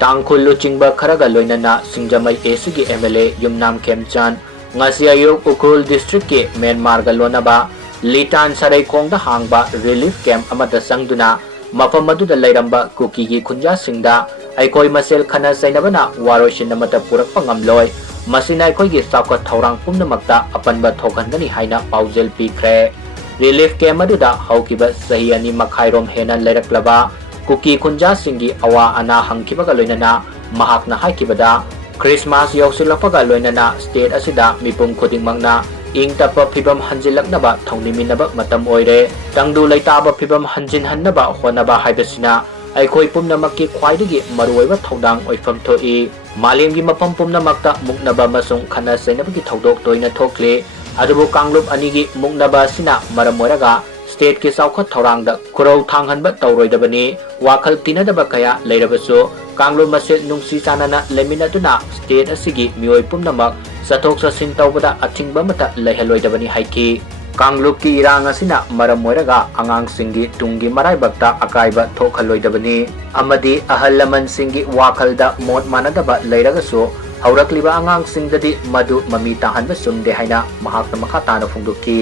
Tangkhul Luchingba Kharaga Loinana Singjamai Esigi MLA Yumnam Khrmchand ngasi ayuk Ukrul District ke Myanmar ga lonaba Litan Sarai Kongda hangba relief camp amata sangduna mafam aduda lairamba kuki gi khunja singda Eikhoi Masel Khatna Cheinaba Waroisin Amata Purakap Ngamloi masina Eikhoi gi sakot thorang pumnamakta apanba thokhandani haina paujel pikre relief camp aduda haukiba sahi ani makhairom hena lairaklaba kuki khunja singi awa ana hangkibaga loinana mahakna haikibada Christmas yausilakpaga loinana state asida mipum khudingmangna ing tapa phibam hanjilaknaba thongniminaba matam oire tangdu leitaba phibam hanjinhannaba honaba haibasina Eikhoi pumnamakki khwaidagi maruoiba thodang oifam thoi malemgi mapam pumnamakta muknaba masung Khatna Cheinabagi thodok toina thokle adubu kanglup anigi muknaba sina maramoiraga state ke saukhat thorangda kurau thanghanba tauroidabani wakhal tinadaba kaya leirabasu kanglup masel nungsi chanana leminaduna state asigi mioi pumnamak sathok sasin tawbada athingba mata leihaloidabani haiki kanglup ki irang asina maram oiraga angang singi tungi marai bakta akaiba thokhaloidabani amadi ahal laman singi wakhalda mot manadaba leiragasu haurakliba angang singdadi madu mami tahanba sumde haina mahakna makhatana phungdukki